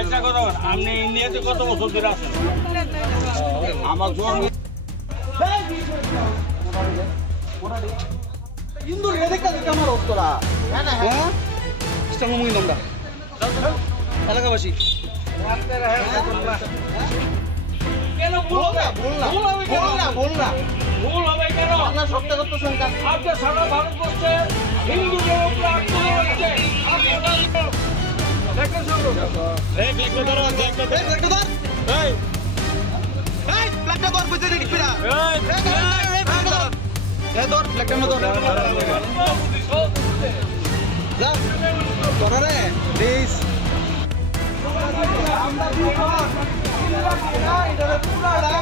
একটা কথা আপনি ইন্ডিয়াতে কত বছর ধরে আছেন? আমার জন্ম হিন্দু রেখে দেখে আমার উত্তরা হ্যাঁ ইসলাম মুমিন আমরা এলাকাবাসী কেন ভুল বলনা ভুল হবে কেন? আপনার সত্য করতেছেন আজকে সারা ভারতবর্ষে হিন্দুদের উপরে আক্রমণ হচ্ছে। দেখেন শুনুন এই ব্ল্যাকটা ধরো ব্ল্যাকটা ধর এই ব্ল্যাকটা ধর বুঝে দিবি না এই ধর ব্ল্যাকটা ধর যা ধর রে প্লিজ আমরা দুই ঘর এটা পুরাটা